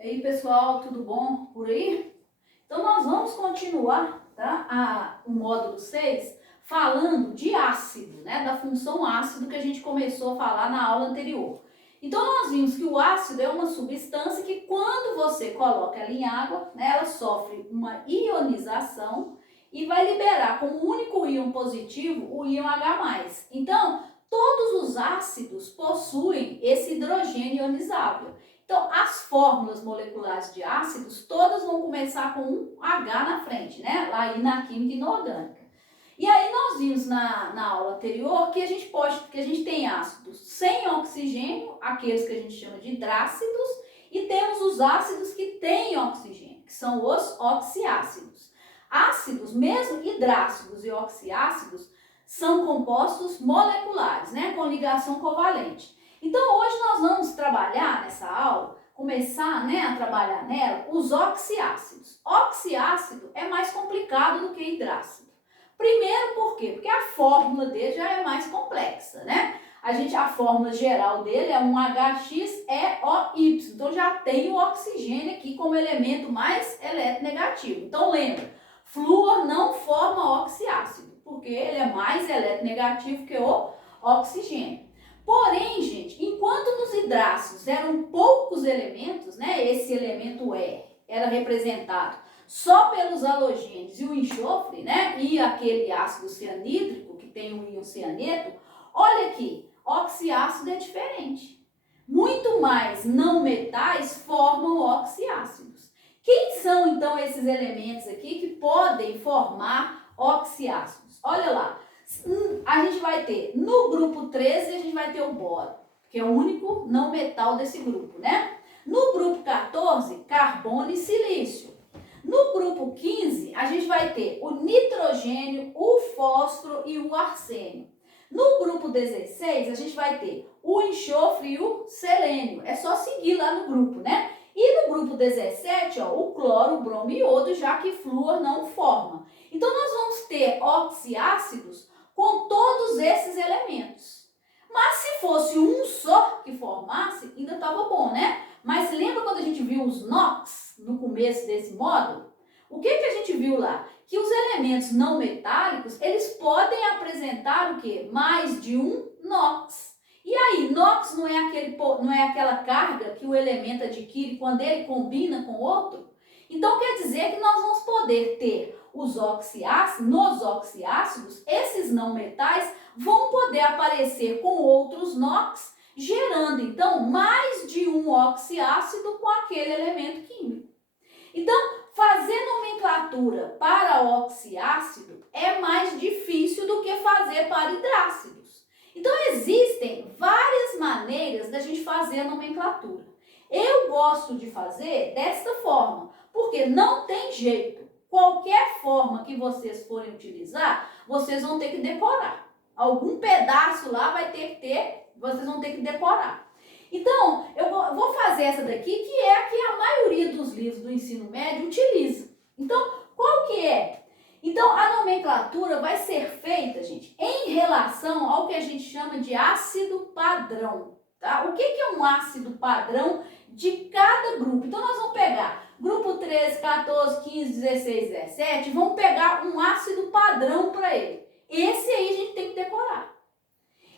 E aí, pessoal, tudo bom por aí? Então, nós vamos continuar, tá? O módulo 6 falando de ácido, né? Da função ácido que a gente começou a falar na aula anterior. Então, nós vimos que o ácido é uma substância que, quando você coloca ela em água, né, ela sofre uma ionização e vai liberar como único íon positivo o íon H+. Então, todos os ácidos possuem esse hidrogênio ionizável. Então, as fórmulas moleculares de ácidos, todas vão começar com um H na frente, né? Lá aí na química inorgânica. E aí nós vimos na aula anterior que a gente tem ácidos sem oxigênio, aqueles que a gente chama de hidrácidos, e temos os ácidos que têm oxigênio, que são os oxiácidos. Ácidos, mesmo hidrácidos e oxiácidos, são compostos moleculares, né? Com ligação covalente. Então, hoje nós vamos trabalhar nessa aula, começar, né, a trabalhar nela, os oxiácidos. Oxiácido é mais complicado do que hidrácido. Primeiro, por quê? Porque a fórmula dele já é mais complexa, né? A fórmula geral dele é um HXeOY, então já tem o oxigênio aqui como elemento mais eletronegativo. Então, lembra, flúor não forma oxiácido, porque ele é mais eletronegativo que o oxigênio. Porém, gente, enquanto nos hidrácidos eram poucos elementos, né, esse elemento R era representado só pelos halogênios e o enxofre, né, e aquele ácido cianídrico que tem o íon cianeto, olha aqui, oxiácido é diferente. Muito mais não metais formam oxiácidos. Quem são, então, esses elementos aqui que podem formar oxiácidos? Olha lá. A gente vai ter, no grupo 13, a gente vai ter o boro, que é o único não metal desse grupo, né? No grupo 14, carbono e silício. No grupo 15, a gente vai ter o nitrogênio, o fósforo e o arsênio. No grupo 16, a gente vai ter o enxofre e o selênio. É só seguir lá no grupo, né? E no grupo 17, ó, o cloro, o bromo e iodo, já que flúor não forma. Então, nós vamos ter oxiácidos com todos esses elementos. Mas se fosse um só que formasse, ainda estava bom, né? Mas lembra quando a gente viu os NOx no começo desse módulo? O que a gente viu lá? Que os elementos não metálicos, eles podem apresentar o quê? Mais de um NOx. E aí, NOx não é aquela carga que o elemento adquire quando ele combina com outro? Então, quer dizer que nós vamos poder ter nos oxiácidos, esses não metais vão poder aparecer com outros NOx, gerando, então, mais de um oxiácido com aquele elemento químico. Então, fazer nomenclatura para oxiácido é mais difícil do que fazer para hidrácidos. Então, existem várias maneiras da gente fazer a nomenclatura. Eu gosto de fazer desta forma, porque não tem jeito. Qualquer forma que vocês forem utilizar, vocês vão ter que decorar. Algum pedaço lá vai ter que ter, vocês vão ter que decorar. Então, eu vou fazer essa daqui, que é a que a maioria dos livros do ensino médio utiliza. Então, qual que é? Então, a nomenclatura vai ser feita, gente, em relação ao que a gente chama de ácido padrão. Tá? O que é um ácido padrão de cada grupo? Então, nós vamos pegar grupo 13, 14, 15, 16, 17, vamos pegar um ácido padrão para ele. Esse aí a gente tem que decorar.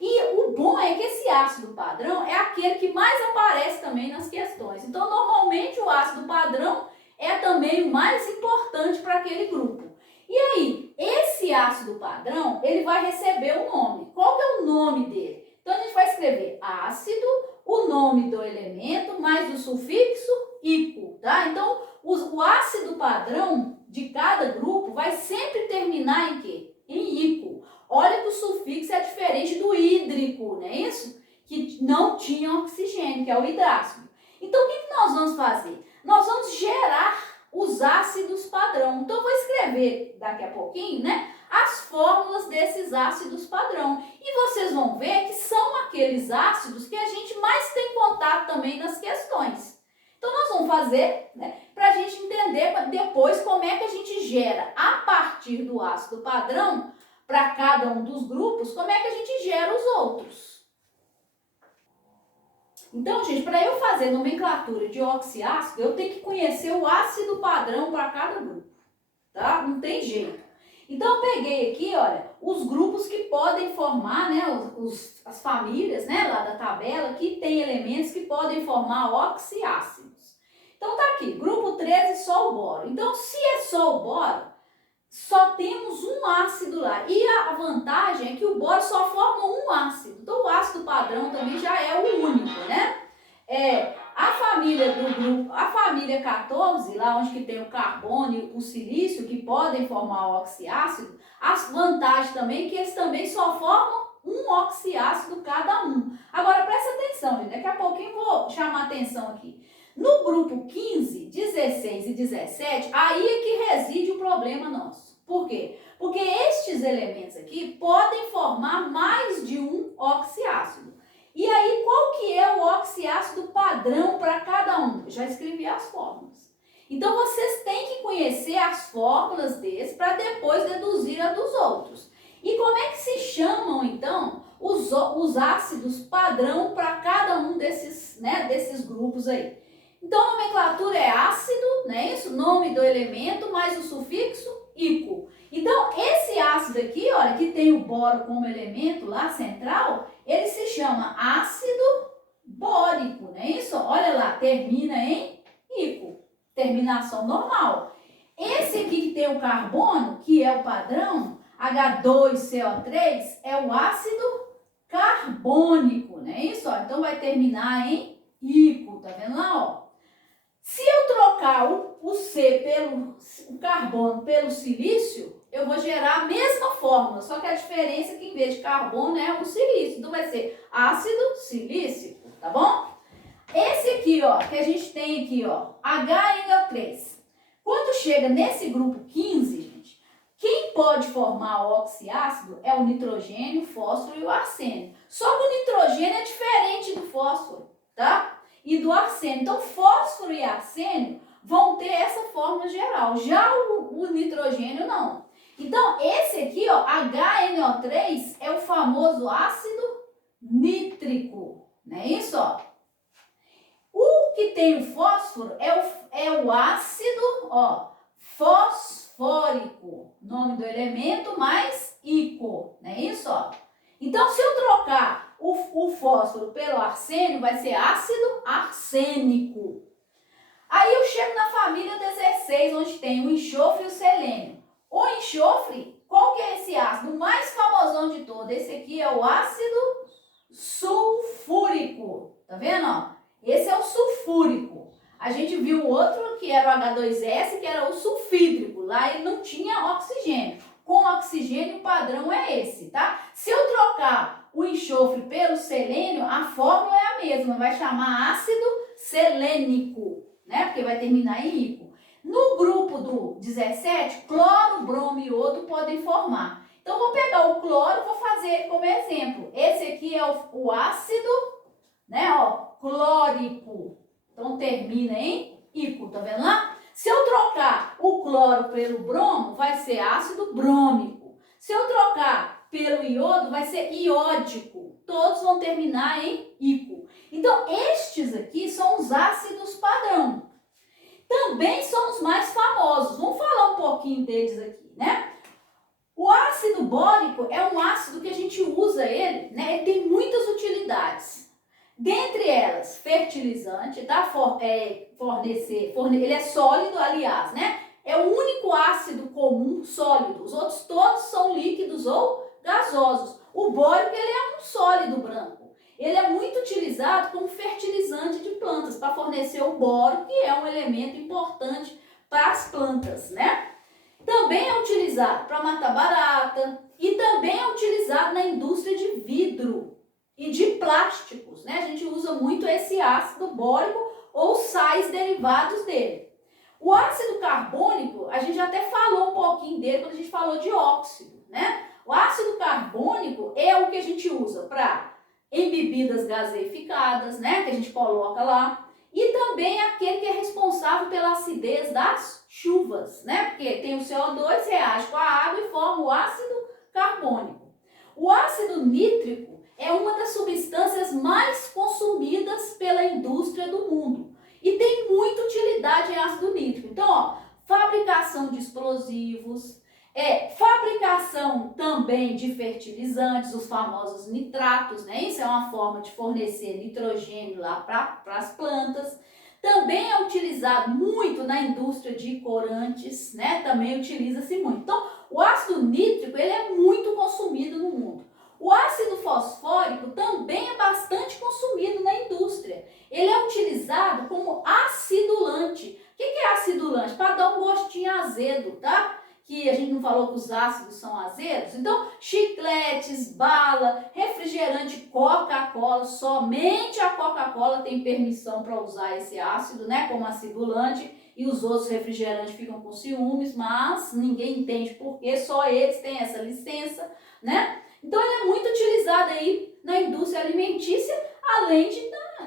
E o bom é que esse ácido padrão é aquele que mais aparece também nas questões. Então, normalmente o ácido padrão é também o mais importante para aquele grupo. E aí, esse ácido padrão, ele vai receber um nome. Qual que é o nome dele? Então, a gente vai escrever ácido, o nome do elemento, mais o sufixo ico, tá? Então, o ácido padrão de cada grupo vai sempre terminar em quê? Em ico. Olha que o sufixo é diferente do hídrico, não é isso? Que não tinha oxigênio, que é o hidrácido. Então, o que nós vamos fazer? Nós vamos gerar os ácidos padrão. Então, eu vou escrever daqui a pouquinho, né, as fórmulas desses ácidos padrão. E vocês vão ver que são aqueles ácidos que a gente mais tem contato também nas questões. Então, nós vamos fazer, né, para a gente entender depois como é que a gente gera, a partir do ácido padrão, para cada um dos grupos, como é que a gente gera os outros. Então, gente, para eu fazer nomenclatura de oxiácido, eu tenho que conhecer o ácido padrão para cada grupo, tá? Não tem jeito. Então, eu peguei aqui, olha, os grupos que podem formar, né, as famílias, né, lá da tabela, que tem elementos que podem formar oxiácidos. Então, tá aqui, grupo 13, só o boro. Então, se é só o boro, só temos um ácido lá. E a vantagem é que o boro só forma um ácido. Então, o ácido padrão também já é o único, né? A família do grupo, a família 14, lá onde que tem o carbono e o silício, que podem formar o oxiácido, as vantagens também é que eles também só formam um oxiácido cada um. Agora, presta atenção, gente, daqui a pouquinho eu vou chamar atenção aqui. No grupo 15, 16 e 17, aí é que reside o problema nosso. Por quê? Porque estes elementos aqui podem formar mais de um oxiácido. E aí, qual que é o oxiácido padrão para cada um? Eu já escrevi as fórmulas. Então, vocês têm que conhecer as fórmulas desses para depois deduzir a dos outros. E como é que se chamam, então, os ácidos padrão para cada um desses, né, desses grupos aí? Então, a nomenclatura é ácido, né? Isso, nome do elemento, mais o sufixo ico. Então, esse ácido aqui, olha, que tem o boro como elemento lá central, ele se chama ácido bórico, não é isso? Olha lá, termina em ico, terminação normal. Esse aqui que tem o carbono, que é o padrão, H2CO3, é o ácido carbônico, não é isso? Então, vai terminar em ico, tá vendo lá, ó? Se eu trocar o C pelo o carbono pelo silício, eu vou gerar a mesma fórmula, só que a diferença é que em vez de carbono é o silício. Então vai ser ácido silícico, tá bom? Esse aqui, ó, que a gente tem aqui, ó, HNO3. Quando chega nesse grupo 15, gente, quem pode formar o oxiácido é o nitrogênio, o fósforo e o arsênio. Só que o nitrogênio é diferente do fósforo, tá? E do arsênio. Então, fósforo e arsênio vão ter essa fórmula geral. Já o nitrogênio não. Então, esse aqui, ó, HNO3, é o famoso ácido nítrico. Não é isso, ó? O que tem o fósforo é o ácido, ó, fosfórico. Nome do elemento mais ico. Não é isso, ó? Então, se eu trocar o fósforo pelo arsênio, vai ser ácido arsênico. Aí eu chego na família 16, onde tem o enxofre e o selênio. O enxofre, qual que é esse ácido? O mais famosão de todo. Esse aqui é o ácido sulfúrico. Tá vendo, ó? Esse é o sulfúrico. A gente viu o outro, que era o H2S, que era o sulfídrico. Lá ele não tinha oxigênio. Com oxigênio, o padrão é esse, tá? Se eu trocar o enxofre pelo selênio, a fórmula é a mesma, vai chamar ácido selênico, né? Porque vai terminar em ico. No grupo do 17, cloro, bromo e iodo podem formar. Então, vou pegar o cloro, vou fazer ele como exemplo. Esse aqui é o ácido, né? Ó, clórico. Então, termina em ico, tá vendo lá? Se eu trocar o cloro pelo bromo, vai ser ácido brômico. Se eu trocar pelo iodo, vai ser iódico. Todos vão terminar em ico. Então, estes aqui são os ácidos padrão. Também são os mais famosos. Vamos falar um pouquinho deles aqui, né? O ácido bórico é um ácido que a gente usa ele, né? Ele tem muitas utilidades. Dentre elas, fertilizante, tá? Ele é sólido, aliás, né? É o único ácido comum sólido. Os outros todos são líquidos ou gasosos. O bórico, ele é um sólido branco. Ele é muito utilizado como fertilizante de plantas, para fornecer o boro, que é um elemento importante para as plantas, né? Também é utilizado para matar barata e também é utilizado na indústria de vidro e de plásticos, né? A gente usa muito esse ácido bórico ou sais derivados dele. O ácido carbônico, a gente até falou um pouquinho dele quando a gente falou de óxido, né? O ácido carbônico é o que a gente usa para em bebidas gaseificadas, né? Que a gente coloca lá. E também aquele que é responsável pela acidez das chuvas, né? Porque tem o CO2, reage com a água e forma o ácido carbônico. O ácido nítrico é uma das substâncias mais consumidas pela indústria do mundo e tem muita utilidade em ácido nítrico. Então, ó, fabricação de explosivos, fabricação também de fertilizantes, os famosos nitratos, né? Isso é uma forma de fornecer nitrogênio lá para as plantas. Também é utilizado muito na indústria de corantes, né? Também utiliza-se muito. Então, o ácido nítrico, ele é muito consumido no mundo. O ácido fosfórico também é bastante consumido na indústria. Ele é utilizado como acidulante. O que é acidulante? Para dar um gostinho azedo, tá? Que a gente não falou que os ácidos são azedos. Então, chicletes, bala, refrigerante, Coca-Cola, somente a Coca-Cola tem permissão para usar esse ácido, né, como acidulante, e os outros refrigerantes ficam com ciúmes, mas ninguém entende por que só eles têm essa licença, né? Então, ele é muito utilizado aí na indústria alimentícia, além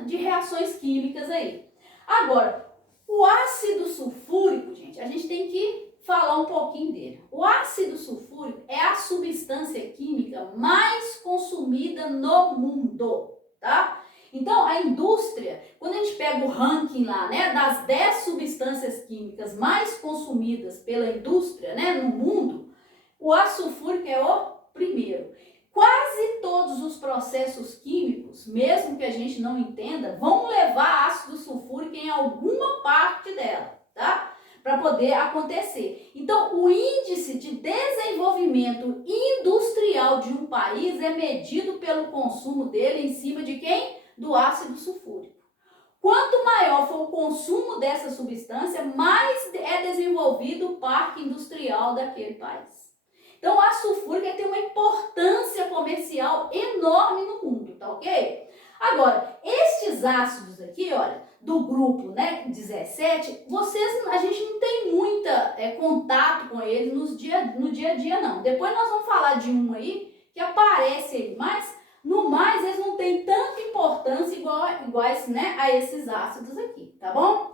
de reações químicas aí. Agora, o ácido sulfúrico, gente, a gente tem que falar um pouquinho dele. O ácido sulfúrico é a substância química mais consumida no mundo, tá? Então, a indústria, quando a gente pega o ranking lá, né, das 10 substâncias químicas mais consumidas pela indústria, né, no mundo, o ácido sulfúrico é o primeiro. Quase todos os processos químicos, mesmo que a gente não entenda, vão levar ácido sulfúrico em alguma parte dela, tá? Para poder acontecer. Então, o índice de desenvolvimento industrial de um país é medido pelo consumo dele em cima de quem? Do ácido sulfúrico. Quanto maior for o consumo dessa substância, mais é desenvolvido o parque industrial daquele país. Então, o ácido sulfúrico tem uma importância comercial enorme no mundo, tá ok? Agora, estes ácidos aqui, olha, do grupo, né, 17, a gente não tem muita contato com eles no dia a dia, não. Depois nós vamos falar de um aí que aparece aí, mas no mais eles não têm tanta importância iguais, né, a esses ácidos aqui, tá bom?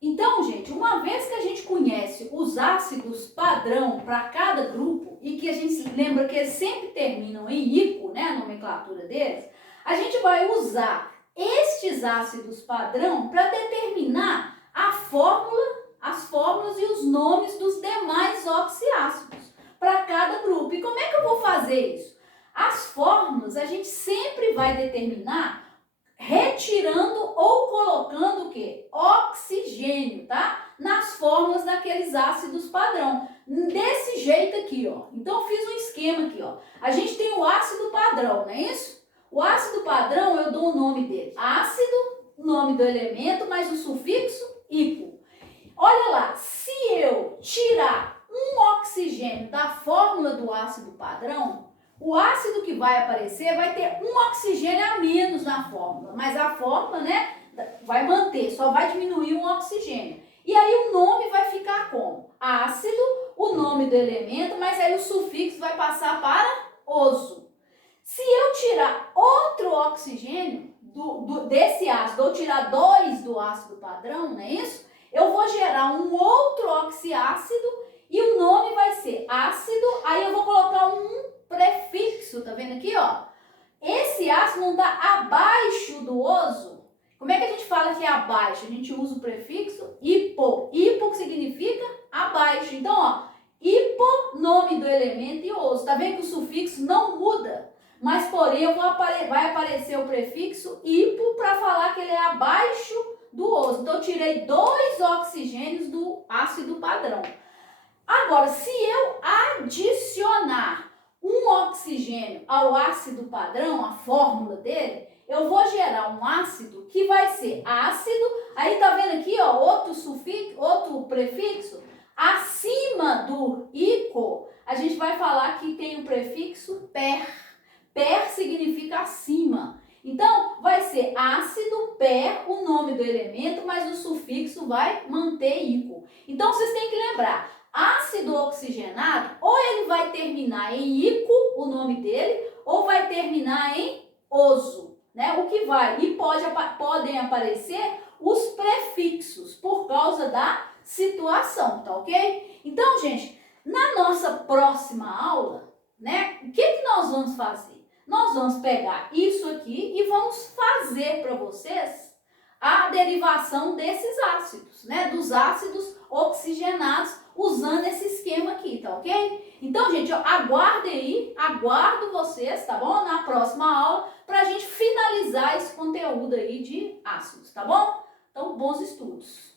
Então, gente, uma vez que a gente conhece os ácidos padrão para cada grupo e que a gente lembra que eles sempre terminam em ico, né, a nomenclatura deles, a gente vai usar estes ácidos padrão para determinar as fórmulas e os nomes dos demais oxiácidos para cada grupo. E como é que eu vou fazer isso? As fórmulas a gente sempre vai determinar retirando ou colocando o quê? Oxigênio, tá? Nas fórmulas daqueles ácidos padrão. Desse jeito aqui, ó. Então, eu fiz um esquema aqui, ó. A gente tem o ácido padrão, não é isso? O ácido padrão, eu dou o nome dele. Ácido, nome do elemento, mais o sufixo ipo. Olha lá, se eu tirar um oxigênio da fórmula do ácido padrão, o ácido que vai aparecer vai ter um oxigênio a menos na fórmula, mas a fórmula, né, vai manter, só vai diminuir um oxigênio. E aí o nome vai ficar como? Ácido, o nome do elemento, mas aí o sufixo vai passar para oso. Se eu tirar outro oxigênio desse ácido, ou tirar 2 do ácido padrão, não é isso? Eu vou gerar um outro oxiácido e o nome vai ser ácido, aí eu vou colocar um prefixo, tá vendo aqui, ó? Esse ácido não está abaixo do oso. Como é que a gente fala que é abaixo? A gente usa o prefixo hipo. Hipo que significa abaixo. Então, ó, hipo, nome do elemento e oso. Tá vendo que o sufixo não muda? Mas, porém, vai aparecer o prefixo hipo para falar que ele é abaixo do oso. Então, eu tirei 2 oxigênios do ácido padrão. Agora, se eu adicionar um oxigênio ao ácido padrão, a fórmula dele, eu vou gerar um ácido que vai ser ácido, aí tá vendo aqui, ó, outro prefixo, acima do ico, a gente vai falar que tem o prefixo per. Per significa acima. Então, vai ser ácido, per, o nome do elemento, mas o sufixo vai manter ico. Então, vocês têm que lembrar, ácido oxigenado, ou ele vai terminar em ico, o nome dele, ou vai terminar em oso, né? O que vai, e podem aparecer os prefixos por causa da situação, tá ok? Então, gente, na nossa próxima aula, né, o que nós vamos fazer? nós vamos pegar isso aqui e vamos fazer para vocês a derivação desses ácidos, né? Dos ácidos oxigenados, usando esse esquema aqui, tá ok? Então, gente, aguardem aí, aguardo vocês, tá bom? Na próxima aula, pra gente finalizar esse conteúdo aí de ácidos, tá bom? Então, bons estudos!